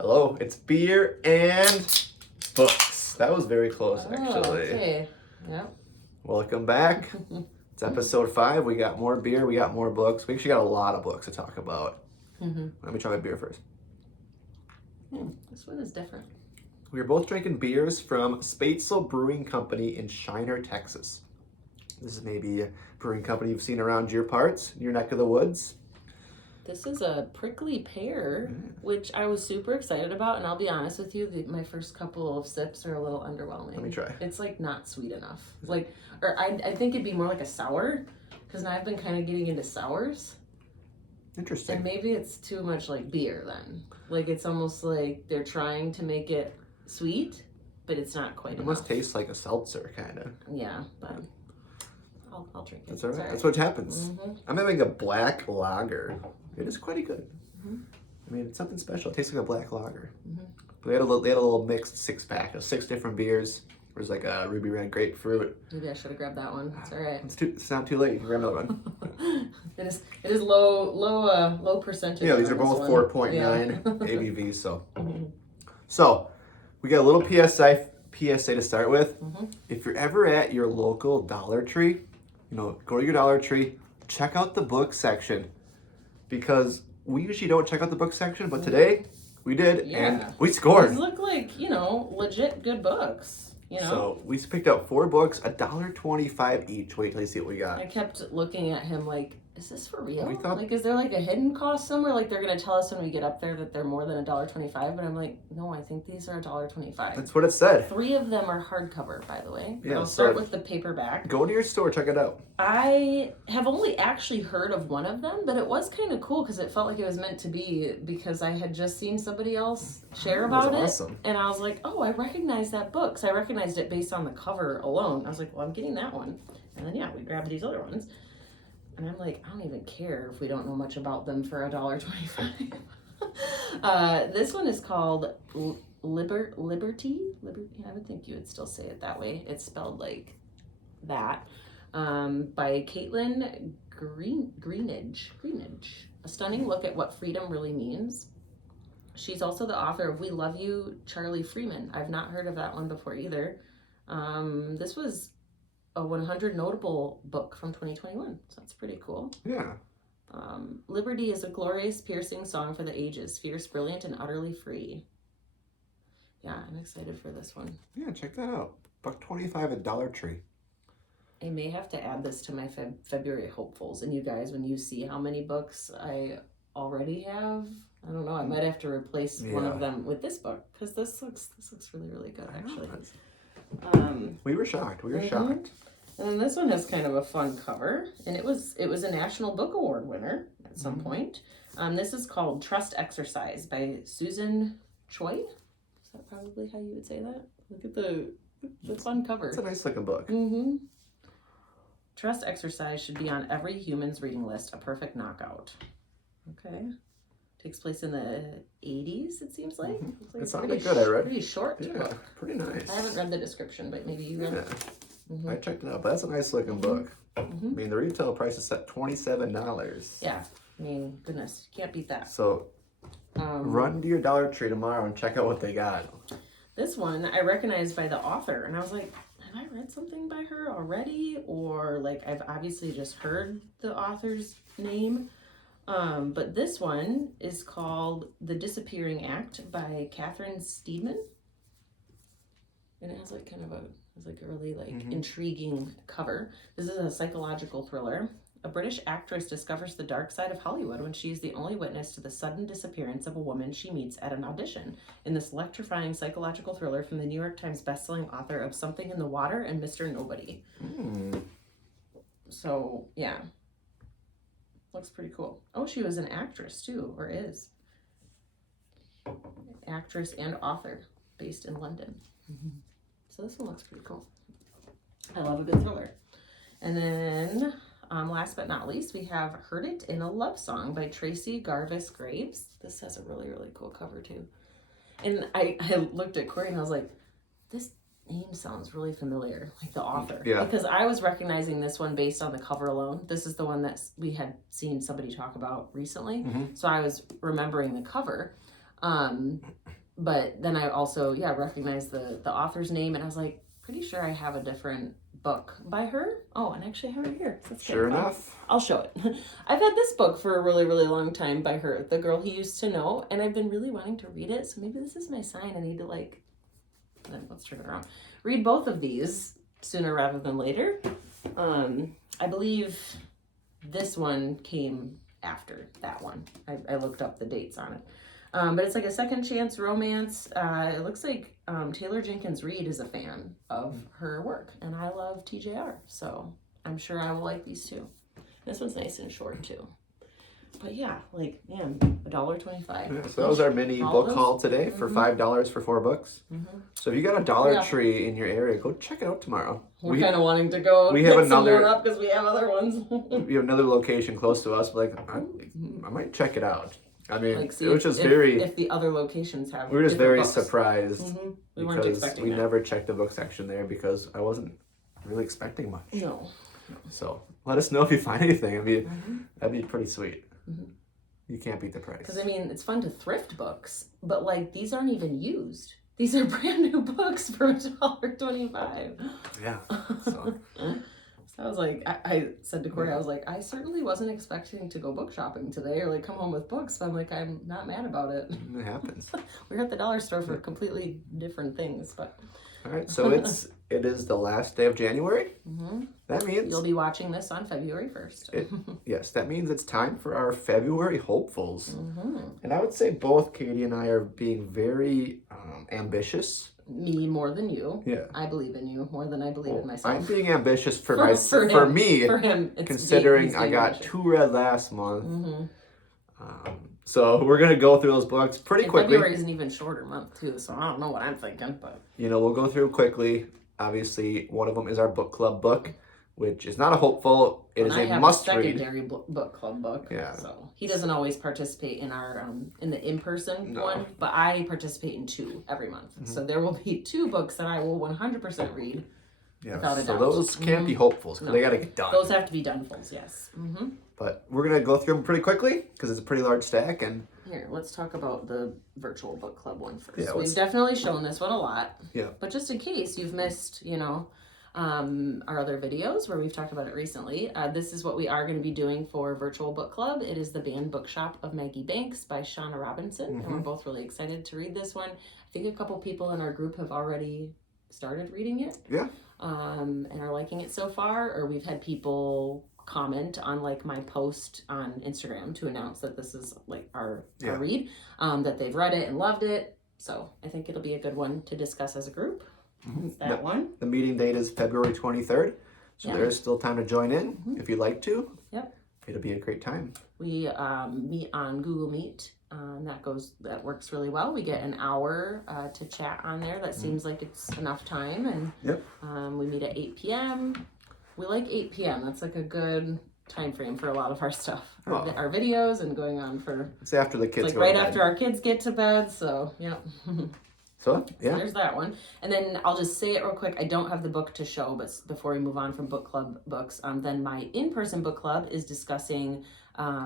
Hello, it's beer and books. That was very close, actually. Okay. Yep. Welcome back. It's episode 5. We got more beer. We got more books. We actually got a lot of books to talk about. Let me try my beer first. This one is different. We are both drinking beers from Spadesel Brewing Company in Shiner, Texas. This is maybe a brewing company you've seen around your parts, your neck of the woods. This is a prickly pear, which I was super excited about, and I'll be honest with you, my first couple of sips are a little underwhelming. Let me try. It's like not sweet enough. I think it'd be more like a sour, because now I've been kind of getting into sours. Interesting. And maybe it's too much like beer then. Like it's almost like they're trying to make it sweet, but it's not quite enough. It must taste like a seltzer, kind of. Yeah, but I'll drink it. That's all right. That's what happens. I'm having a black lager. It is quite good. I mean, it's something special. It tastes like a black lager. But they had a little mixed 6-pack of 6 different beers. There's like a ruby red grapefruit. Maybe I should have grabbed that one. It's all right. It's not too late. You can grab another one. It is low percentage. Yeah, these are both 4.9 ABV. So we got a little PSA to start with. If you're ever at your local Dollar Tree, go to your Dollar Tree, check out the book section, because we usually don't check out the book section, but today we did, and we scored. These look like legit good books. So we picked out 4 books, $1.25 each. Wait till you see what we got. I kept looking at him like, is this for real? We thought, is there like a hidden cost somewhere? Like they're gonna tell us when we get up there that they're more than $1.25? But I'm like, no, I think these are $1.25. That's what it said. 3 of them are hardcover, by the way. Yeah, I'll start with the paperback. Go to your store, check it out. I have only actually heard of one of them, but it was kind of cool because it felt like it was meant to be, because I had just seen somebody else share about it. Awesome. And I was like, oh, I recognize that book. So I recognized it based on the cover alone. I was like, well, I'm getting that one. And then, we grabbed these other ones. And I'm like, I don't even care if we don't know much about them for $1.25. This one is called Liberty. I would think you would still say it that way. It's spelled like that. By Caitlin Greenidge. A stunning look at what freedom really means. She's also the author of We Love You, Charlie Freeman. I've not heard of that one before either. This was a 100 notable book from 2021, so that's pretty cool. Yeah. Liberty is a glorious, piercing song for the ages, fierce, brilliant, and utterly free. Yeah, I'm excited for this one. Yeah, check that out. $1.25 at Dollar Tree. I may have to add this to my February hopefuls, and you guys, when you see how many books I already have, I don't know, I might have to replace one of them with this book, because this looks really, really good, actually. We were shocked. Shocked. And then this one has kind of a fun cover, and it was a National Book Award winner at some point. This is called Trust Exercise by Susan Choi. Is that probably how you would say that? Look at the fun cover. It's a nice looking book. Trust Exercise should be on every human's reading list. A perfect knockout. Okay. Takes place in the 80s, it seems like. It sounded good, I read. Pretty short book. Pretty nice. I haven't read the description, but maybe you read it. I checked it out, but that's a nice looking book. I mean, the retail price is set $27. Yeah, I mean, goodness, you can't beat that. So run to your Dollar Tree tomorrow and check out what they got. This one I recognized by the author, and I was like, have I read something by her already? Or like I've obviously just heard the author's name. But this one is called The Disappearing Act by Catherine Steedman. And it has like kind of a really intriguing cover. This is a psychological thriller. A British actress discovers the dark side of Hollywood when she is the only witness to the sudden disappearance of a woman she meets at an audition in this electrifying psychological thriller from the New York Times bestselling author of Something in the Water and Mr. Nobody. So, yeah. Looks pretty cool. Oh, she was an actress too, or is. Actress and author based in London. So this one looks pretty cool. I love a good thriller. And then, last but not least, we have Heard It in a Love Song by Tracy Garvis Graves. This has a really, really cool cover too. And I looked at Cory and I was like, this name sounds really familiar, like the author. Yeah. Because I was recognizing this one based on the cover alone. This is the one that we had seen somebody talk about recently. So I was remembering the cover. but then I also, recognized the author's name, and I was like, pretty sure I have a different book by her. Oh, and actually I have it here. So sure enough. I'll show it. I've had this book for a really, really long time by her, The Girl He Used to Know, and I've been really wanting to read it, so maybe this is my sign. I need to let's turn it around. Read both of these sooner rather than later. I believe this one came after that one. I looked up the dates on it. But it's like a second chance romance. It looks like Taylor Jenkins Reid is a fan of her work, and I love TJR, so I'm sure I will like these too. This one's nice and short too. But yeah, like, man, $1.25. Yeah, so that was our mini book haul today for $5 for 4 books. So if you got a Dollar Tree in your area, go check it out tomorrow. We're kind of wanting to go. We have another up because we have other ones. We have another location close to us. But I might check it out. I mean, like, see it was just if the other locations have. We were just very books. surprised We weren't because expecting we that. never checked the book section there because I wasn't really expecting much. No. So let us know if you find anything. I mean, that'd be pretty sweet. You can't beat the price. Because I mean, it's fun to thrift books, but like these aren't even used. These are brand new books for $1.25. Yeah. So. So I was like, I said to Cory, I was like, I certainly wasn't expecting to go book shopping today or like come home with books, but I'm like, I'm not mad about it. It happens. We're at the dollar store for completely different things, but. All right, so it is the last day of January. That means you'll be watching this on February 1st. Yes, that means it's time for our February hopefuls. And I would say both Katie and I are being very ambitious. Me more than you. Yeah. I believe in you more than I believe in myself. I'm being ambitious for him. me. For him, considering I got ambitious. 2 read last month. So we're gonna go through those books pretty quickly. February is an even shorter month too, so I don't know what I'm thinking, but we'll go through quickly. Obviously, one of them is our book club book, which is not a hopeful. It is a must-read. Secondary book club book. Yeah. So he doesn't always participate in our in the in-person one, but I participate in 2 every month. So there will be 2 books that I will 100% read. Yeah. Without a so doubt. those can't be hopefuls because they got to get done. Those have to be donefuls, yes. But we're gonna go through them pretty quickly because it's a pretty large stack. And here, let's talk about the virtual book club one first. Yeah, we've definitely shown this one a lot. Yeah. But just in case you've missed, our other videos where we've talked about it recently, this is what we are going to be doing for virtual book club. It is The Banned Bookshop of Maggie Banks by Shauna Robinson, and we're both really excited to read this one. I think a couple people in our group have already started reading it. Yeah. And are liking it so far, or we've had people comment on like my post on Instagram to announce that this is like our read, that they've read it and loved it. So I think it'll be a good one to discuss as a group. That one. The meeting date is February 23rd, so there is still time to join in if you'd like to. Yep. It'll be a great time. We meet on Google Meet. That works really well. We get an hour to chat on there. That seems like it's enough time, and we meet at 8 p.m. We like 8 p.m. That's like a good time frame for a lot of our stuff, our videos, and going on for. It's after the kids. It's like right after our kids get to bed. So yeah. So there's that one. And then I'll just say it real quick. I don't have the book to show, but before we move on from book club books, then my in-person book club is discussing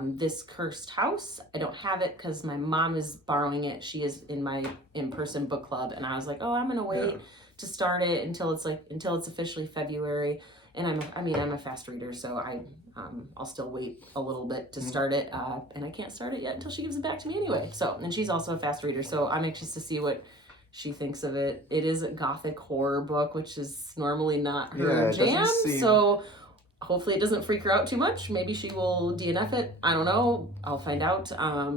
This Cursed House. I don't have it because my mom is borrowing it. She is in my in-person book club, and I was like, oh, I'm gonna wait to start it until it's officially February. And I'm a fast reader, so I'll still wait a little bit to start it, and I can't start it yet until she gives it back to me anyway. So, and she's also a fast reader, so I'm anxious to see what she thinks of it. It is a gothic horror book, which is normally not her jam, so hopefully it doesn't freak her out too much. Maybe she will DNF it. I don't know. I'll find out.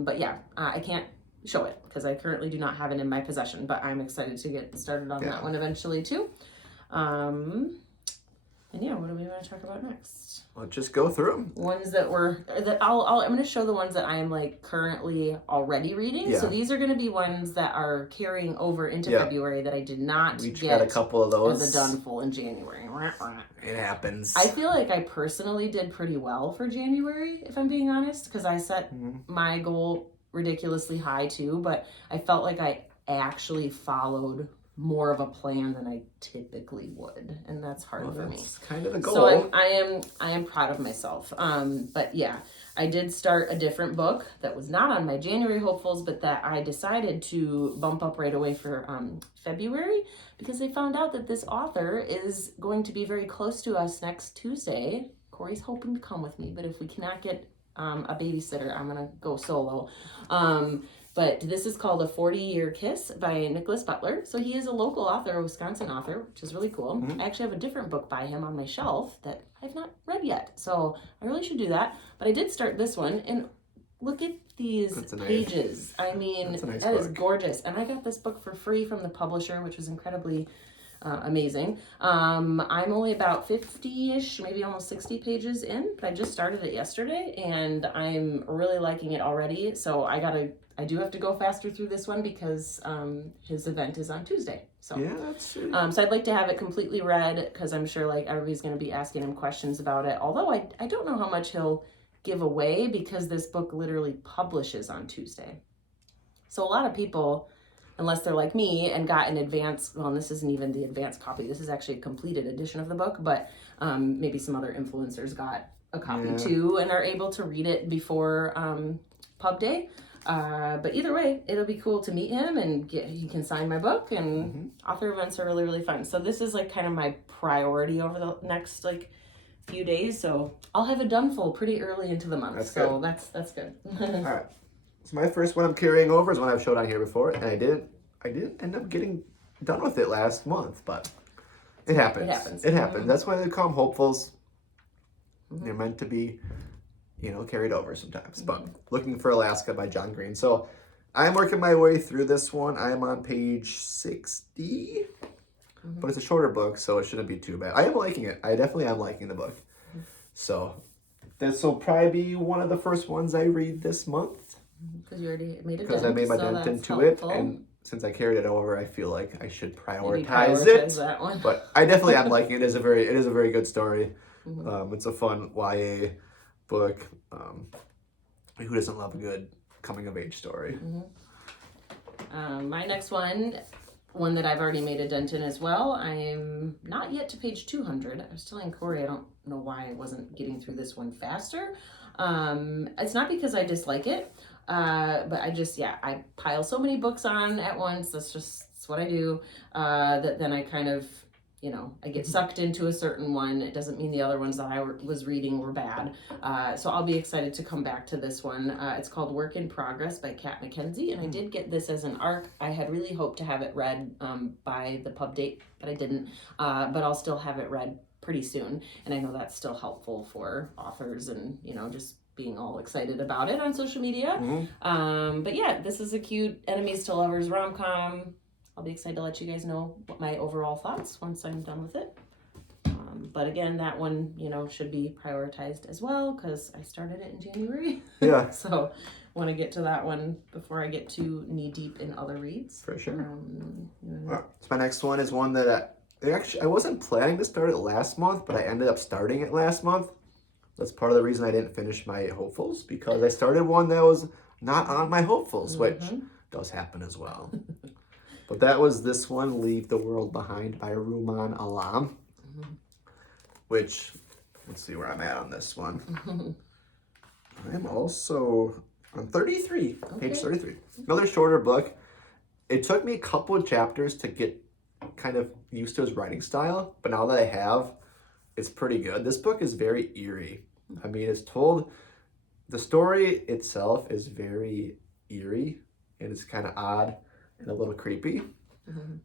But yeah, I can't show it because I currently do not have it in my possession, but I'm excited to get started on that one eventually too. And yeah, what do we want to talk about next? Well, just go through them. Ones that I'm going to show the ones that I am like currently already reading. Yeah. So these are going to be ones that are carrying over into February that I did not we get got a couple of those as a done full in January. It happens. I feel like I personally did pretty well for January, if I'm being honest, because I set my goal ridiculously high too, but I felt like I actually followed more of a plan than I typically would, and that's hard for me. That's kind of the goal. So I am proud of myself. But yeah, I did start a different book that was not on my January hopefuls, but that I decided to bump up right away for February, because I found out that this author is going to be very close to us next Tuesday. Cory's hoping to come with me, but if we cannot get a babysitter, I'm gonna go solo. But this is called A 40-Year Kiss by Nicholas Butler. So he is a local author, a Wisconsin author, which is really cool. Mhm. I actually have a different book by him on my shelf that I've not read yet. So I really should do that. But I did start this one, and look at these pages. I mean, that is gorgeous. And I got this book for free from the publisher, which was incredibly amazing. I'm only about 50-ish, maybe almost 60 pages in, but I just started it yesterday, and I'm really liking it already. So I do have to go faster through this one because his event is on Tuesday. So yeah, that's true. So I'd like to have it completely read, because I'm sure like everybody's going to be asking him questions about it. Although I don't know how much he'll give away, because this book literally publishes on Tuesday. So a lot of people, unless they're like me and got an advance, well, and this isn't even the advanced copy, this is actually a completed edition of the book, but maybe some other influencers got a copy too and are able to read it before pub day. But either way, it'll be cool to meet him, and he can sign my book, and author events are really, really fun. So this is like kind of my priority over the next like few days. So I'll have it done full pretty early into the month. That's good. That's good. All right. So my first one I'm carrying over is one I've showed on here before, and I didn't end up getting done with it last month, but it happens. It happens. That's why they call them hopefuls. They're meant to be, carried over sometimes. But Looking for Alaska by John Green. So I'm working my way through this one. I am on page 60, but it's a shorter book, so it shouldn't be too bad. I am liking it. I definitely am liking the book. So this will probably be one of the first ones I read this month. Because you already made a dent. Because I made my dent into it, and since I carried it over, I feel like I should prioritize it. That one. But I definitely am liking it. It is a very good story. It's a fun YA book. Who doesn't love a good coming of age story? My next one that I've already made a dent in as well. I'm not yet to page 200. I was telling Cory I don't know why I wasn't getting through this one faster. It's not because I dislike it, but I pile so many books on at once. That's what I do. That then I kind of, I get sucked into a certain one. It doesn't mean the other ones that I was reading were bad. So I'll be excited to come back to this one. It's called Work in Progress by Kat McKenzie, and I did get this as an ARC. I had really hoped to have it read by the pub date, but I didn't. But I'll still have it read pretty soon, and I know that's still helpful for authors and just being all excited about it on social media. But yeah, this is a cute enemies to lovers rom-com. I'll be excited to let you guys know what my overall thoughts once I'm done with it. But again, that one should be prioritized as well, because I started it in January. Yeah. So want to get to that one before I get too knee deep in other reads. For sure. So my next one is one that I wasn't planning to start it last month, but I ended up starting it last month. That's part of the reason I didn't finish my hopefuls, because I started one that was not on my hopefuls, which does happen as well. But that was this one, Leave the World Behind by Rumaan Alam, which, let's see where I'm at on this one. I'm also on 33, page 33. Another shorter book. It took me a couple of chapters to get kind of used to his writing style, but now that I have, it's pretty good. This book is very eerie. I mean, the story itself is very eerie, and it's kind of odd and a little creepy,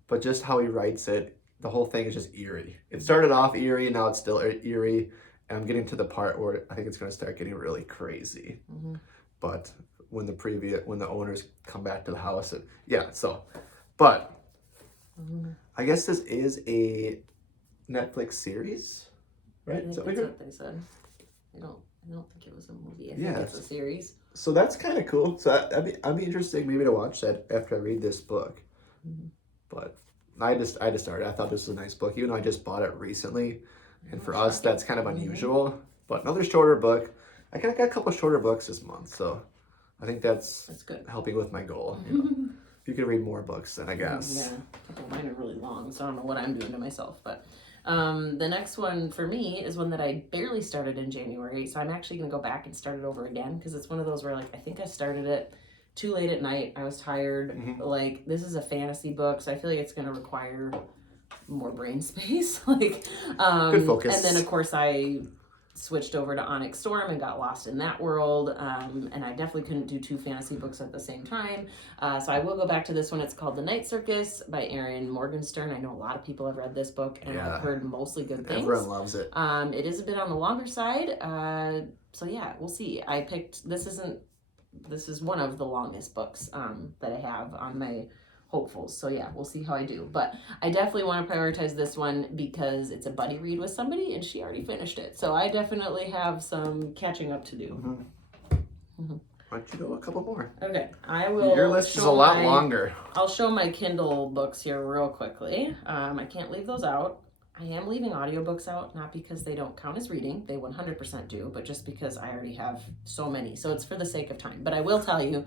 but just how he writes it, the whole thing is just eerie. It started off eerie, and now it's still eerie, and I'm getting to the part where I think it's going to start getting really crazy. But when the owners come back to the house, I guess this is a Netflix series, right? That's what they said. I don't think it was a movie. I think it's a series. So that's kind of cool. So I'd be interested maybe to watch that after I read this book. But I just started. I thought this was a nice book, even though I just bought it recently. And for us, that's kind of unusual. But another shorter book. I kind of got a couple shorter books this month, so I think that's good. Helping with my goal. If you could read more books, then I guess. Yeah, a couple of mine are really long, so I don't know what I'm doing to myself. But The next one for me is one that I barely started in January, so I'm actually going to go back and start it over again because it's one of those where like I think I started it too late at night. I was tired. Like this is a fantasy book, so I feel like it's going to require more brain space. Like, Good focus. And then of course I switched over to Onyx Storm and got lost in that world. And I definitely couldn't do 2 fantasy books at the same time. So I will go back to this one. It's called The Night Circus by Erin Morgenstern. I know a lot of people have read this book and I've heard mostly good things. Everyone loves it. It is a bit on the longer side. So yeah, we'll see. I picked, this is one of the longest books that I have on my hopefuls. So yeah, we'll see how I do. But I definitely want to prioritize this one because it's a buddy read with somebody and she already finished it. So I definitely have some catching up to do. Why don't you go a couple more? Okay, I will. Your list is a lot longer. I'll show my Kindle books here real quickly. I can't leave those out. I am leaving audiobooks out, not because they don't count as reading, they 100% do, but just because I already have so many. So it's for the sake of time. But I will tell you,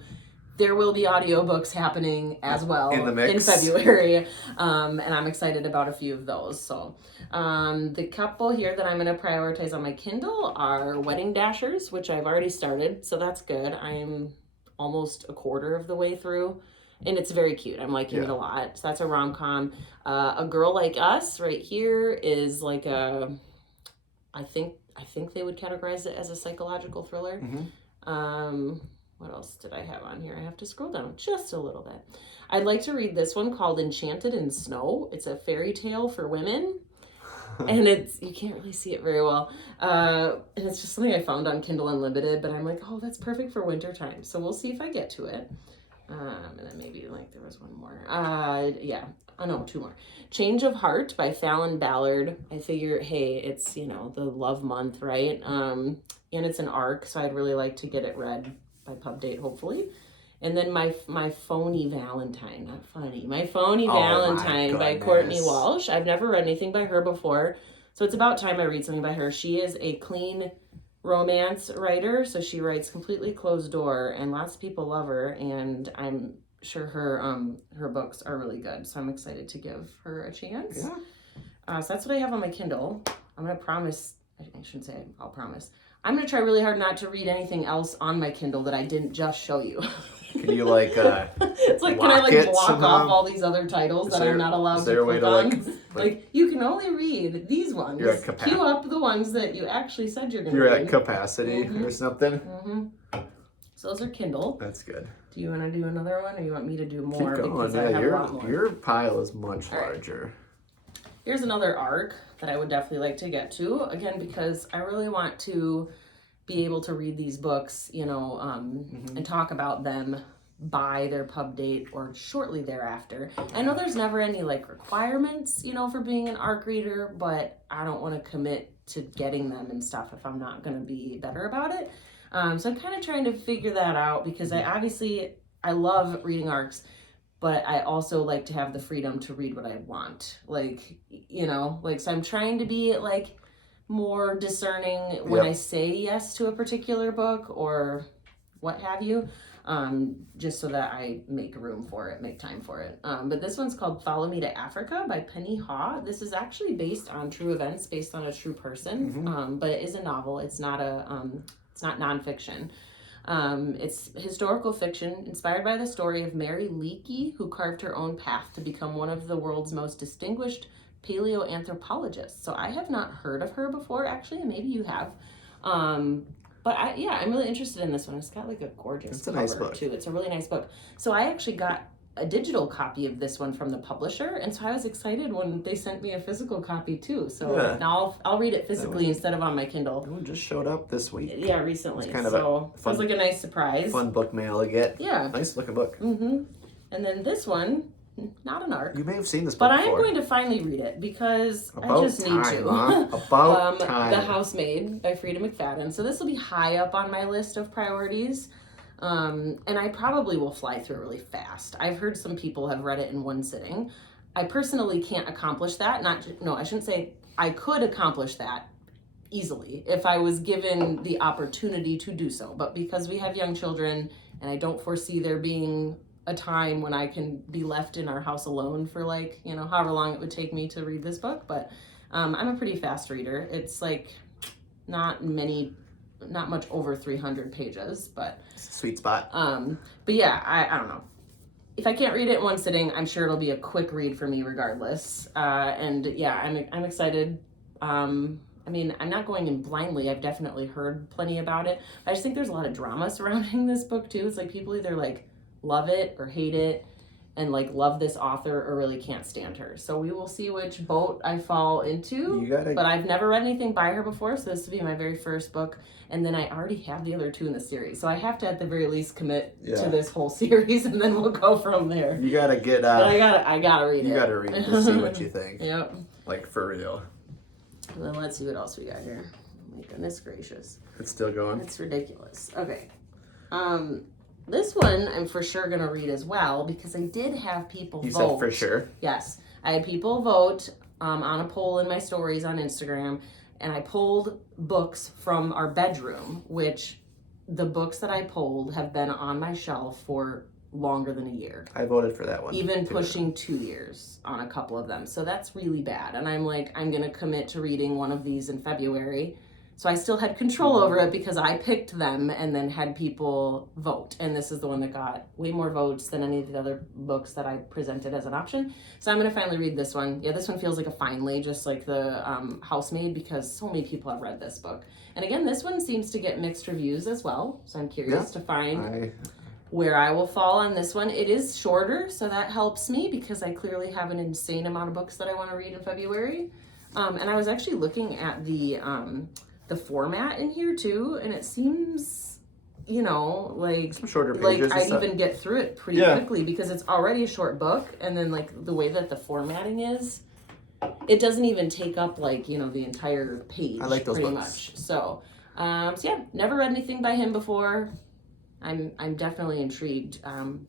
there will be audiobooks happening as well in the mix. In February, and I'm excited about a few of those. So the couple here that I'm going to prioritize on my Kindle are Wedding Dashers, which I've already started, so that's good. I'm almost a quarter of the way through, and it's very cute. I'm liking it a lot. So that's a rom-com. A Girl Like Us right here is like a, I think they would categorize it as a psychological thriller. What else did I have on here? I have to scroll down just a little bit. I'd like to read this one called Enchanted in Snow. It's a fairy tale for women. And you can't really see it very well. And it's just something I found on Kindle Unlimited, but I'm like, oh, that's perfect for winter time. So we'll see if I get to it. And then maybe like there was one more. No, 2 more. Change of Heart by Fallon Ballard. I figure, hey, it's, the love month, right? And it's an arc, so I'd really like to get it read by pub date, hopefully. And then my Phony Valentine, not funny. My Phony Valentine by Courtney Walsh. I've never read anything by her before, so it's about time I read something by her. She is a clean romance writer, so she writes completely closed door, and lots of people love her, and I'm sure her books are really good, so I'm excited to give her a chance. So that's what I have on my Kindle. I'm gonna promise, I shouldn't say I'll promise, I'm gonna try really hard not to read anything else on my Kindle that I didn't just show you. Can you it's like, can I block off all these other titles that I'm not allowed to click on? Like, you can only read these ones. Queue up the ones that you actually said you're gonna read. You're at capacity or something. So those are Kindle. That's good. Do you want to do another one, or you want me to do more? Keep going. Yeah, your pile is much larger. Here's another arc that I would definitely like to get to, again, because I really want to be able to read these books, and talk about them by their pub date or shortly thereafter. I know there's never any requirements, for being an arc reader, but I don't want to commit to getting them and stuff if I'm not going to be better about it. So I'm kind of trying to figure that out because I love reading arcs, but I also like to have the freedom to read what I want. So I'm trying to be more discerning when I say yes to a particular book or what have you, just so that I make room for it, make time for it. But this one's called Follow Me to Africa by Penny Haw. This is actually based on true events, based on a true person, but it is a novel. It's not it's not nonfiction. It's historical fiction inspired by the story of Mary Leakey, who carved her own path to become one of the world's most distinguished paleoanthropologists. So I have not heard of her before, actually, and maybe you have. But I'm really interested in this one. It's got a gorgeous cover, nice book too. It's a really nice book. So I actually got a digital copy of this one from the publisher, and so I was excited when they sent me a physical copy too. So now I'll read it physically instead of on my Kindle. It just showed up this week. Yeah, recently. It's kind of a fun, it was a nice surprise. Fun book mail to get. Yeah. Nice looking book. And then this one, not an arc. You may have seen this book but before. I am going to finally read it because I just need to. About time. The Housemaid by Frida McFadden. So this will be high up on my list of priorities. And I probably will fly through it really fast. I've heard some people have read it in one sitting. I personally can't accomplish that. I shouldn't say I could accomplish that easily if I was given the opportunity to do so. But because we have young children and I don't foresee there being a time when I can be left in our house alone for however long it would take me to read this book. But I'm a pretty fast reader. It's like not much over 300 pages, but sweet spot. But yeah, I don't know. If I can't read it in one sitting, I'm sure it'll be a quick read for me regardless. And yeah, I'm excited. I mean, I'm not going in blindly. I've definitely heard plenty about it. I just think there's a lot of drama surrounding this book too. It's like people either like love it or hate it, and like love this author or really can't stand her. So we will see which boat I fall into. But I've never read anything by her before, so this will be my very first book. And then I already have the other two in the series, so I have to at the very least commit to this whole series, and then we'll go from there. You gotta get. But I gotta read it. You gotta read it to see what you think. Yep. Like for real. Well, let's see what else we got here. Oh my goodness gracious. It's still going. It's ridiculous. Okay. This one I'm for sure gonna read as well because I did have people vote. You said for sure? Yes. I had people vote on a poll in my stories on Instagram, and I pulled books from our bedroom, which the books that I pulled have been on my shelf for longer than a year. I voted for that one. Even pushing 2 years on a couple of them. So that's really bad. And I'm like, I'm going to commit to reading one of these in February. So I still had control over it because I picked them and then had people vote. And this is the one that got way more votes than any of the other books that I presented as an option. So I'm going to finally read this one. Yeah, this one feels like a finally, just like the Housemaid, because so many people have read this book. And again, this one seems to get mixed reviews as well. So I'm curious to find where I will fall on this one. It is shorter, so that helps me because I clearly have an insane amount of books that I want to read in February. And I was actually looking at the format in here too, and it seems, you know, like some shorter pages. Like I'd even get through it pretty quickly because it's already a short book, and then like the way that the formatting is, it doesn't even take up like, you know, the entire page. I like those pretty books. much. So yeah, never read anything by him before. I'm definitely intrigued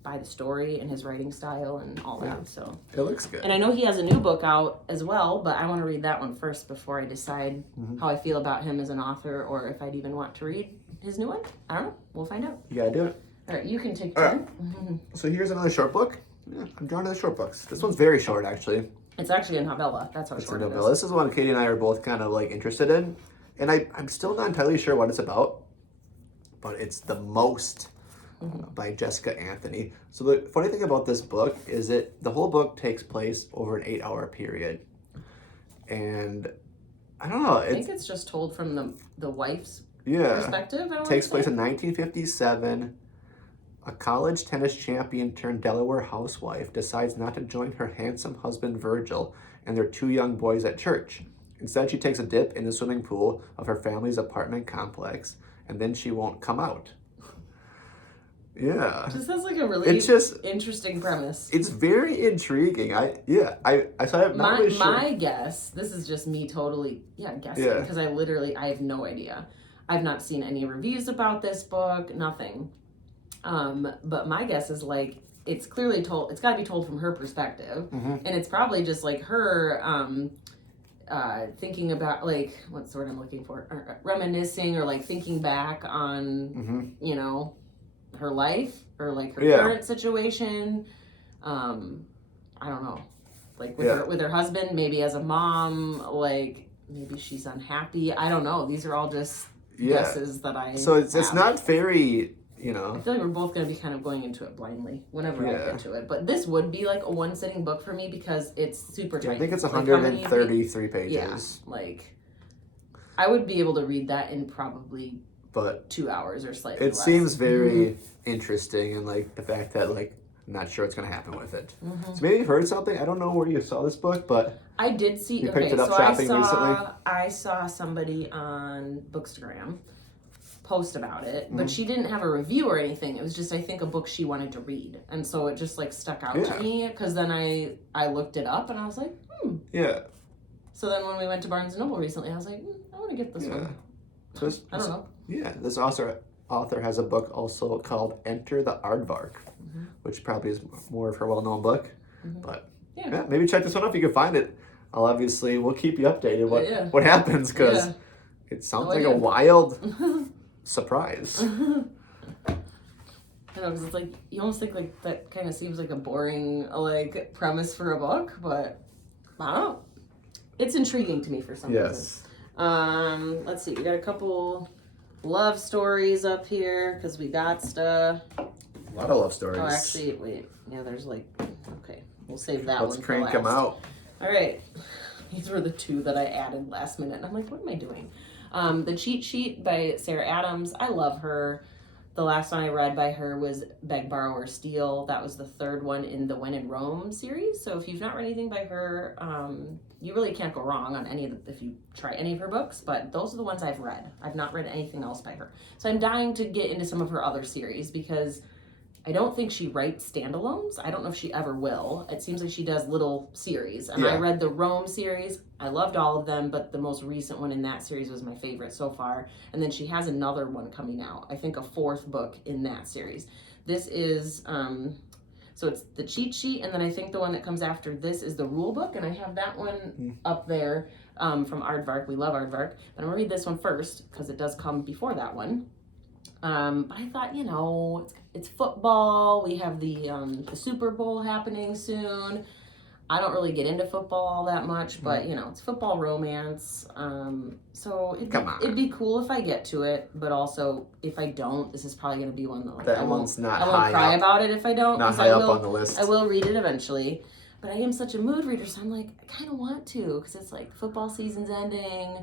by the story and his writing style and all that. So it looks good. And I know he has a new book out as well, but I want to read that one first before I decide how I feel about him as an author or if I'd even want to read his new one. I don't know. We'll find out. You gotta do it. All right, you can take turn. Right. So here's another short book. Yeah, I'm drawn to the short books. This one's very short, actually. It's actually a novella. That's how short it is. This is one Katie and I are both kind of like interested in, and I'm still not entirely sure what it's about, but it's The Most. By Jessica Anthony. So the funny thing about this book is that the whole book takes place over an 8-hour period, and I don't know. I think it's just told from the wife's perspective. It takes place in 1957. A college tennis champion turned Delaware housewife decides not to join her handsome husband Virgil and their 2 young boys at church. Instead, she takes a dip in the swimming pool of her family's apartment complex, and then she won't come out. Yeah. Just has like a really interesting premise. It's very intriguing. I saw it. My guess, this is just me totally guessing because I have no idea. I've not seen any reviews about this book, nothing. But my guess is like it's clearly told. It's got to be told from her perspective, and it's probably just like her thinking about like what's the word I'm looking for, or reminiscing or like thinking back on you know, her life or like her current situation. I don't know, like with her husband, maybe as a mom, like maybe she's unhappy. I don't know. These are all just guesses that I it's not very, you know. I feel like we're both going to be kind of going into it blindly whenever I get to it. But this would be like a one sitting book for me because it's super tight. I think it's 133 pages. Yeah, like I would be able to read that in probably 2 hours or slightly less. It seems very interesting, and like the fact that like I'm not sure what's going to happen with it. So maybe you've heard something. I don't know where you saw this book, but I did see. You picked it up shopping recently. I saw somebody on Bookstagram post about it, but she didn't have a review or anything. It was just I think a book she wanted to read, and so it just like stuck out to me because then I looked it up and I was like, yeah. So then when we went to Barnes & Noble recently, I was like, I want to get this one. So I don't know. Yeah, this author has a book also called Enter the Aardvark, which probably is more of her well-known book. But maybe check this one out if you can find it. We'll keep you updated what happens because it sounds like a wild surprise. I know, because it's like you almost think like that kind of seems like a boring like premise for a book, but I don't know. it's intriguing to me for some reason. Yes. Let's see. We got a couple love stories up here because we got stuff. A lot of love stories. Oh, actually, wait. Yeah, there's like, okay. We'll save that one. Let's crank them out. All right. These were the two that I added last minute. And I'm like, what am I doing? The Cheat Sheet by Sarah Adams. I love her. The last one I read by her was Beg, Borrow, or Steal. That was the third one in the When in Rome series. So if you've not read anything by her, you really can't go wrong on any of if you try any of her books. But those are the ones I've read. I've not read anything else by her. So I'm dying to get into some of her other series because I don't think she writes standalones. I don't know if she ever will. It seems like she does little series. And I read the Rome series. I loved all of them, but the most recent one in that series was my favorite so far. And then she has another one coming out. I think a fourth book in that series. This is, so it's the Cheat Sheet, and then I think the one that comes after this is the Rule Book, and I have that one up there from Aardvark. We love Aardvark. But I'm going to read this one first, because it does come before that one. But I thought, you know, it's football. We have the Super Bowl happening soon. I don't really get into football all that much, but you know, it's football romance. So it'd be cool if I get to it, but also if I don't, this is probably going to be one that I won't cry about it if I don't. Not high up on the list. I will read it eventually. But I am such a mood reader, so I'm like, I kind of want to, because it's like football season's ending.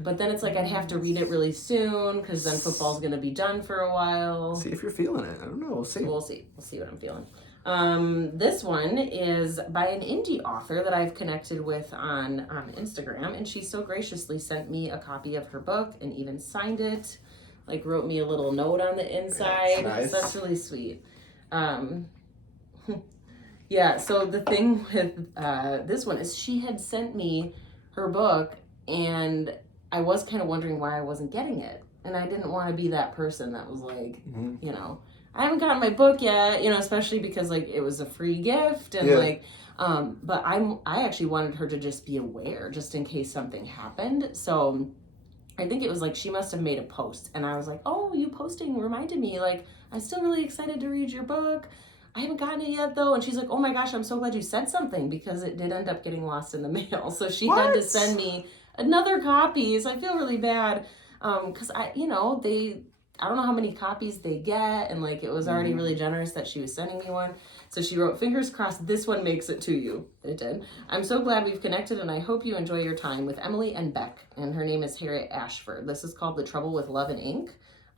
But then it's like I'd have to read it really soon, because then football's going to be done for a while. See if you're feeling it. I don't know. We'll see. We'll see. We'll see what I'm feeling. This one is by an indie author that I've connected with on Instagram, and she so graciously sent me a copy of her book and even signed it, like wrote me a little note on the inside. That's nice. So that's really sweet. Yeah, so the thing with this one is she had sent me her book, and I was kind of wondering why I wasn't getting it. And I didn't want to be that person that was like, you know, I haven't gotten my book yet, you know, especially because like it was a free gift and like, but I actually wanted her to just be aware just in case something happened. So I think it was like she must have made a post, and I was like, oh, you posting reminded me, like, I'm still really excited to read your book. I haven't gotten it yet though. And she's like, oh my gosh, I'm so glad you said something, because it did end up getting lost in the mail. So she had to send me another copy. So I feel really bad. Cause I don't know how many copies they get. And like, it was already really generous that she was sending me one. So she wrote, fingers crossed this one makes it to you. It did. I'm so glad we've connected, and I hope you enjoy your time with Emily and Beck. And her name is Harriet Ashford. This is called The Trouble with Love and Ink.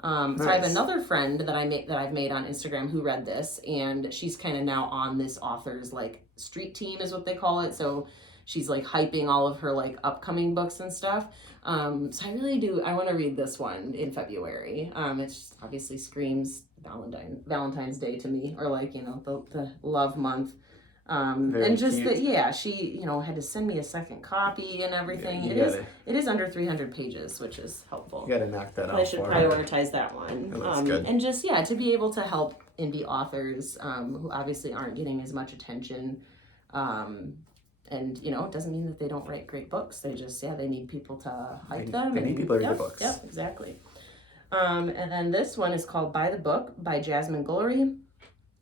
Nice. So I have another friend that I've made on Instagram who read this, and she's kind of now on this author's like street team is what they call it. So she's like hyping all of her like upcoming books and stuff. So I want to read this one in February. It just obviously screams Valentine's Day to me, or like, you know, the love month. And just cute. She, you know, had to send me a second copy and everything. It is under 300 pages, which is helpful. You gotta knock that out. I should prioritize that one. That's good. And just, to be able to help indie authors who obviously aren't getting as much attention. And, you know, it doesn't mean that they don't write great books. They just, they need people to hype them. They need people to read their books. Yep, exactly. And then this one is called By the Book by Jasmine Guillory.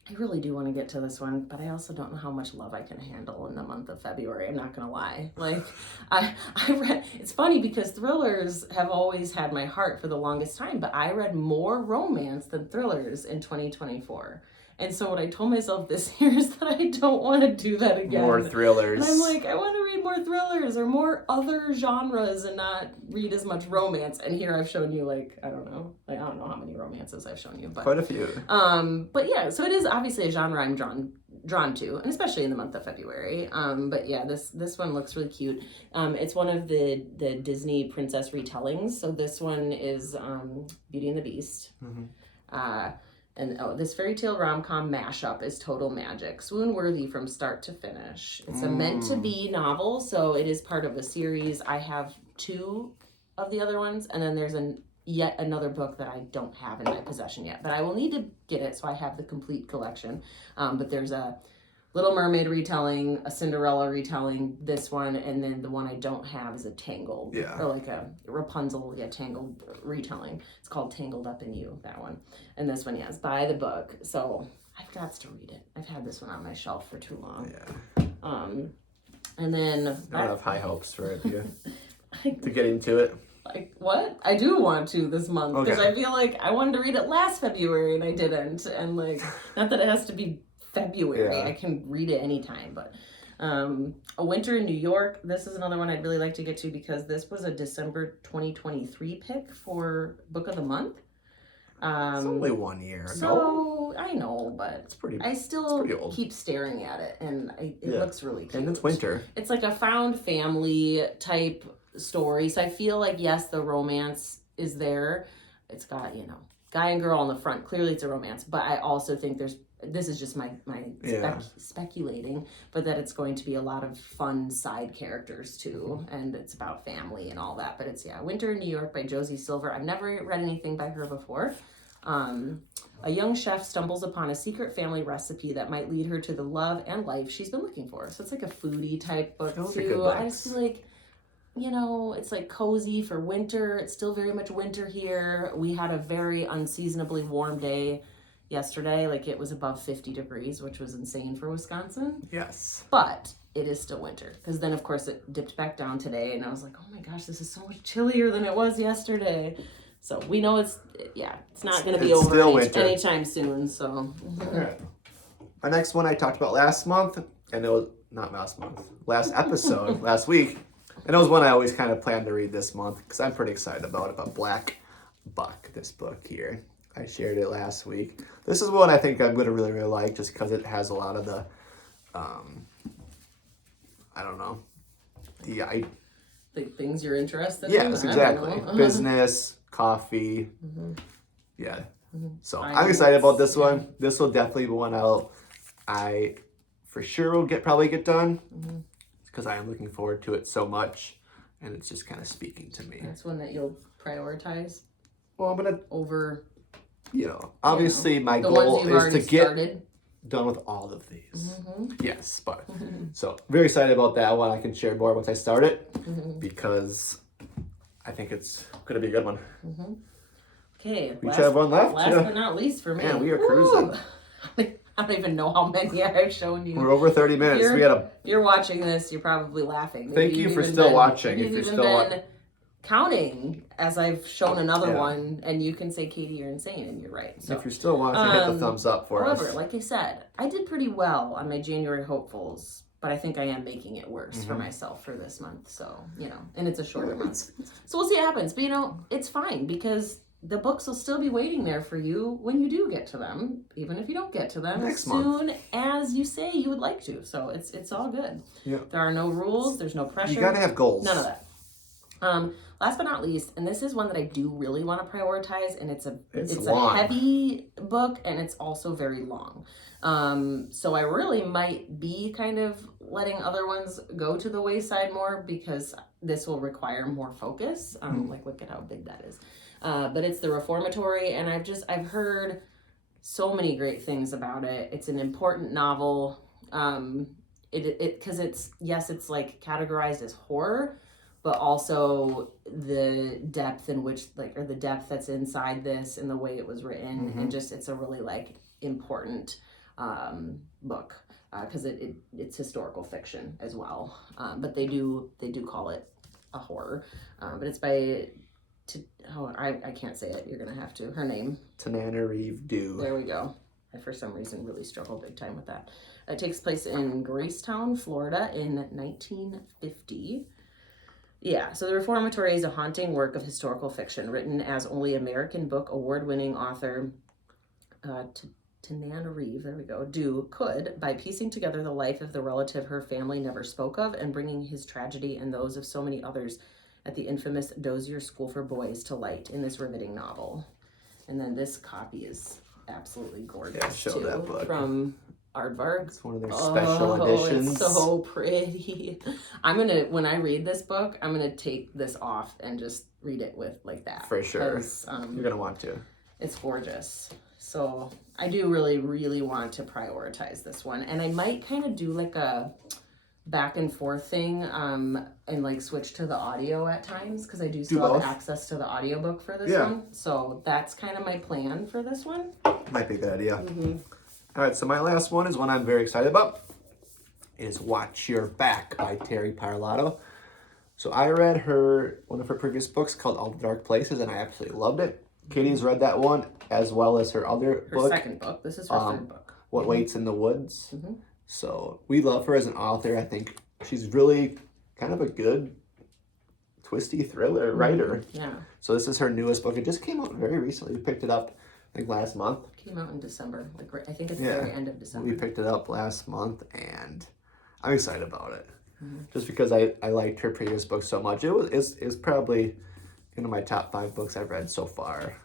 I really do want to get to this one, but I also don't know how much love I can handle in the month of February. I'm not going to lie. Like, I read, it's funny because thrillers have always had my heart for the longest time, but I read more romance than thrillers in 2024. And so what I told myself this year is that I don't want to do that again. More thrillers. And I'm like, I want to read more thrillers or more other genres and not read as much romance. And here I've shown you I don't know how many romances I've shown you, but quite a few. But yeah, so it is obviously a genre I'm drawn to, and especially in the month of February. But yeah, this one looks really cute. It's one of the Disney princess retellings. So this one is Beauty and the Beast. And this fairy tale rom-com mashup is total magic, swoon-worthy from start to finish. It's a meant-to-be novel, so it is part of a series. I have 2 of the other ones, and then there's yet another book that I don't have in my possession yet. But I will need to get it, so I have the complete collection. But there's a Little Mermaid retelling, a Cinderella retelling, this one, and then the one I don't have is a Tangled, or like a Rapunzel, Tangled retelling. It's called Tangled Up in You, that one. And this one, is By the Book. So I've got to read it. I've had this one on my shelf for too long. And then I don't have high hopes for it to get into it. Like, what? I do want to this month because Okay. I feel like I wanted to read it last February and I didn't. And like, not that it has to be February. Yeah. I can read it anytime. But A Winter in New York. This is another one I'd really like to get to because this was a December 2023 pick for Book of the Month. It's only 1 year ago. So I know, but It's pretty. I still pretty old. keep staring at it, and it looks really cute. And it's winter. It's like a found family type story. So I feel like, yes, the romance is there. It's got, guy and girl on the front. Clearly it's a romance, but I also think this is just my speculating, but that it's going to be a lot of fun side characters too, and it's about family and all that. But it's Winter in New York by Josie Silver. I've never read anything by her before. A young chef stumbles upon a secret family recipe that might lead her to the love and life she's been looking for. So it's like a foodie type book too. I just feel like, it's like cozy for winter. It's still very much winter here. We had a very unseasonably warm day yesterday. Like, it was above 50 degrees, which was insane for Wisconsin. Yes. But it is still winter. Because then, of course, it dipped back down today. And I was like, oh my gosh, this is so much chillier than it was yesterday. So we know it's not going to be over anytime soon. So. All right. Our next one I talked about last month, and it was not last month, last episode, last week. And it was one I always kind of planned to read this month because I'm pretty excited about Black Buck, this book here. I shared it last week. This is one I think I'm going to really, really like just because it has a lot of the, the things you're interested in? Yes, exactly. Business, coffee. Mm-hmm. Yeah. Mm-hmm. So I'm excited about this one. This will definitely be one I for sure will probably get done because I am looking forward to it so much, and it's just kind of speaking to me. That's one that you'll prioritize. Well, I'm gonna obviously my goal is to get done with all of these. Yes, but so very excited about that one. I can share more once I start it because I think it's gonna be a good one. Okay, we have one left. Last but not least for me. Man, we are cruising. I don't even know how many I've shown you. We're over 30 minutes. If you're watching this, you're probably laughing. Thank you for still watching. If you're still counting, as I've shown another one, and you can say, Katie, you're insane, and you're right. So if you're still watching, hit the thumbs up for us. However, like I said, I did pretty well on my January hopefuls, but I think I am making it worse for myself for this month. So, and it's a shorter month. So we'll see what happens. But, it's fine because the books will still be waiting there for you when you do get to them, even if you don't get to them as soon as you say you would like to. So it's all good. Yeah. There are no rules. There's no pressure. You got to have goals. None of that. Last but not least, and this is one that I do really want to prioritize, and it's a heavy book, and it's also very long. So I really might be kind of letting other ones go to the wayside more because this will require more focus. Like, look at how big that is. But it's The Reformatory, and I've heard so many great things about it. It's an important novel. Because it's like categorized as horror, but also the depth in which or the depth that's inside this and the way it was written, and just it's a really important book because it's historical fiction as well. But they do call it a horror. But it's by I can't say it. You're gonna have to. Her name. Tananarive Due. There we go. I, for some reason, really struggle big time with that. It takes place in Gracetown, Florida in 1950. Yeah, so The Reformatory is a haunting work of historical fiction written as only American Book Award-winning author Tananarive, there we go, Due could by piecing together the life of the relative her family never spoke of and bringing his tragedy and those of so many others at the infamous Dozier School for Boys to light in this riveting novel. And then this copy is absolutely gorgeous too, that book from Aardvark. It's one of their special editions. It's so pretty. When I read this book, I'm gonna take this off and just read it with like that. For sure. You're gonna want to. It's gorgeous. So I do really, really want to prioritize this one. And I might kind of do like a back and forth thing and switch to the audio at times because I do still have access to the audiobook for this one. So that's kind of my plan for this one. Might be a good idea. All right, so my last one is one I'm very excited about. is Watch Your Back by Terry Parlato. So I read one of her previous books called All the Dark Places, and I absolutely loved it. Katie's read that one, as well as her other Her book. second book. This is her third book. What Waits in the Woods. So we love her as an author. I think she's really kind of a good, twisty thriller writer. Yeah. So this is her newest book. It just came out very recently. We picked it up, I think, last month. Came out in December. I think it's the very end of December. We picked it up last month, and I'm excited about it. Just because I liked her previous book so much. It's probably one of my top 5 books I've read so far,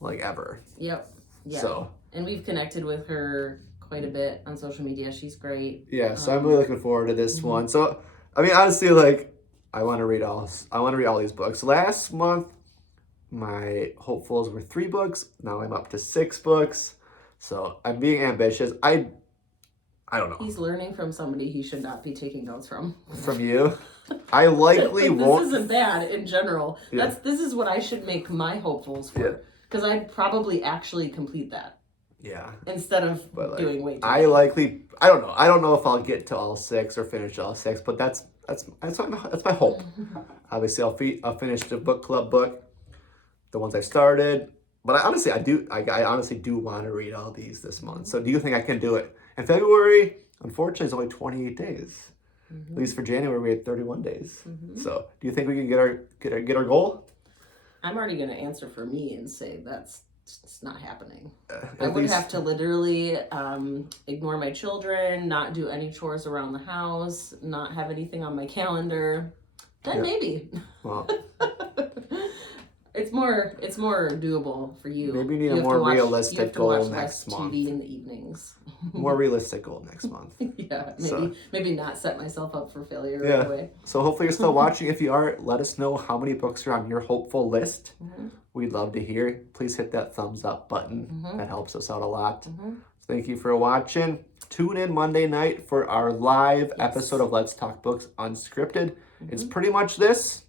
like ever. Yep. Yeah. So. And we've connected with her quite a bit on social media. She's great. Yeah, so I'm really looking forward to this one. So, I mean, honestly, like, I want to read all these books. Last month, my hopefuls were 3 books. Now I'm up to 6 books. So I'm being ambitious. I don't know. He's learning from somebody he should not be taking notes from. From you? I likely won't. This isn't bad in general. Yeah. This is what I should make my hopefuls for. Because I'd probably actually complete that. Yeah. Instead of doing way too much. I don't know. I don't know if I'll get to all 6 or finish all 6, but that's my hope. Obviously, I'll finish the book club book, the ones I started. But I honestly do want to read all these this month. So do you think I can do it? In February, unfortunately, it's only 28 days. At least for January, we had 31 days. So do you think we can get our goal? I'm already going to answer for me and say it's not happening. I would have to literally ignore my children, not do any chores around the house, not have anything on my calendar. Then maybe. Well, it's more doable for you. Maybe you need a more realistic goal next month. TV in the evenings. More realistic goal next month. Yeah, maybe not set myself up for failure right Yeah. away. So hopefully you're still watching. If you are, let us know how many books are on your hopeful list. We'd love to hear. Please hit that thumbs up button. That helps us out a lot. Thank you for watching. Tune in Monday night for our live episode of Let's Talk Books Unscripted. It's pretty much this,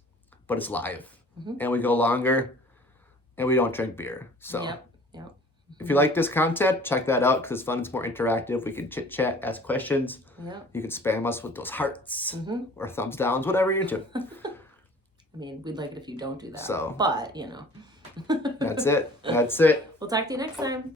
but it's live. And we go longer, and we don't drink beer. So Yep. if you like this content, check that out because it's fun. It's more interactive. We can chit chat, ask questions. Yep. You can spam us with those hearts or thumbs downs, whatever you're into. I mean, we'd like it if you don't do that. So. But, That's it. We'll talk to you next time.